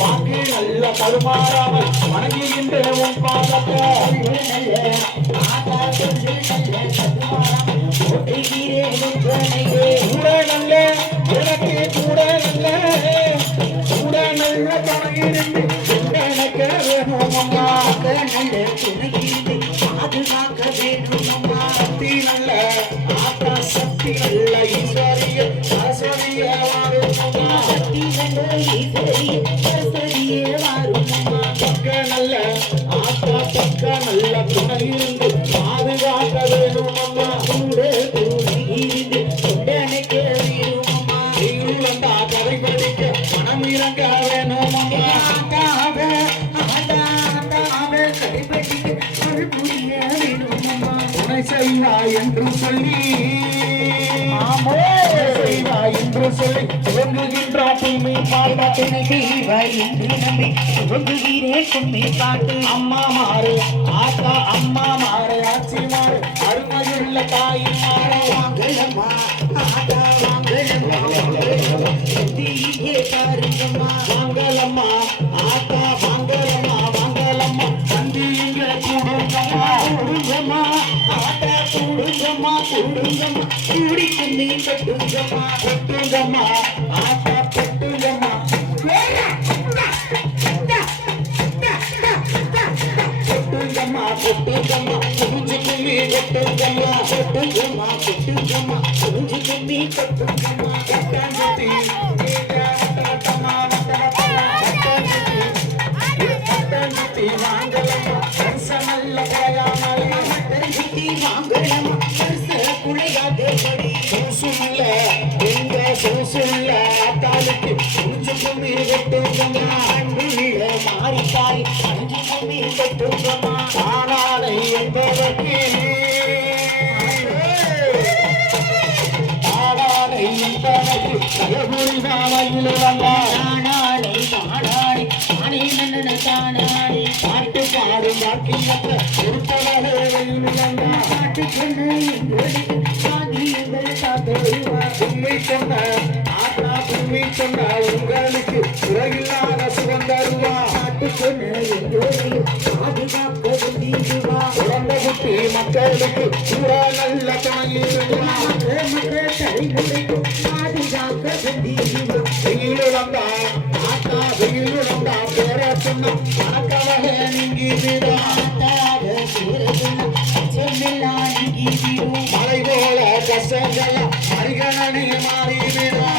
வாக்கு நல்ல கருமாறாமல் வணங்குகின்றேன் பாதத்தை கூட நல்ல எனக்கு கூட நல்ல கூட நல்ல துணையிருந்து எனக்கு வேணும் அம்மா நல்ல துணையிருந்து பாதுகாக்க வேணும் அம்மா சக்தி நல்ல ஆத்தா சக்தி நல்ல ஈஸ்வரிய சரஸ்வதிய வாரும் அம்மா சக்தி நல்ல ஈஸ்வரிய சரஸ்வதியே வாரும் அம்மா பக்க நல்ல ஆத்தா பக்க நல்ல துணையிருந்து பாதுகாக்க வேணும் அம்மா கூட துணையிருந்து கொண்டனைக்க வேணும் அம்மா நீங்களும் வந்தா கதை படிக்க மனம் இறங்க வேணும் அம்மா துணை செய்வா என்று சொல்லி செய்வாய் என்று சொல்லி துவங்குகின்ற தூய்மை பால்வா துணை செய்வாய் என்று நம்பி துவங்குகிறேன் உண்மை பாட்டு அம்மா மாறு ஆத்தா அம்மா மாறு ஆச்சி மாறு அருமையுள்ள தாய் மாறு வாங்கலம்மா ஆதா வாங்கலம்மா இங்கே பாருங்கம்மா வாங்கலம்மா ஆத்தா வாங்கலம்மா வாங்கலம்மா தந்தி இங்க கூடுங்கம்மா கூடுங்கம்மா ஆதா கூடுங்கம்மா கூடுங்கம்மா கூடிக்குன்னே கட்டுங்கம்மா பெட்டுங்கம்மா ஆத்தா பெட்டுங்கம்மா பெட்டுங்கம்மா பெட்டுங்கம்மா குஞ்சு கும்மி பெட்டுங்கம்மா கட்டுங்கம்மா கட்டுங்கம்மா குஞ்சு கும்மி கட்டுங்கம்மா கட்டாஞ்சி வாங்கலம்மா நல்ல கலையாமலே தெரிஞ்சிட்டி வாங்கலம்மா பரிசல குழையாதேபடி சூசுல்ல எங்க சூசுல்ல ஆத்தாளுக்கு குஞ்சு கும்மி பெட்டுங்கம்மா அன்புள்ள மாறித்தாய் அஞ்சு கும்மி கட்டுங்கம்மா ஆனாலை என்பதற்கு ஆனாலை என்பதற்கு தலைமுறை நாளையில் வந்தா தானாளை தானாளை தானே நன்னன தானாளை பாட்டு பாடும் பாக்கியத்தை கொடுத்தவளே வந்தா பாட்டு சொன்ன எங்களுக்கு சாதியங்கள் சாப்பிடுவா உண்மை சொன்ன ஆத்தா உண்மை சொன்ன உங்களுக்கு குறையில்லாத சுகம் தருவா பாட்டு சொன்ன எங்களையும் பாதுகாக்க வேண்டிடுவா குழந்தை குட்டி மக்களுக்கு பூரா நல்ல துணையிருவா மக்கள் தலைமுறைக்கும் பாதுகாக்க வேண்டிடுவா வெயில் வந்தா ஆத்தா வெயில் வந்தா பேர சொன்ன கணக்கவகை நீங்கிவிடா தாத சீரகுண செல்லா நீங்கிவிடும் மலை போல கசங்கள மரிகணனே மாறிவிடா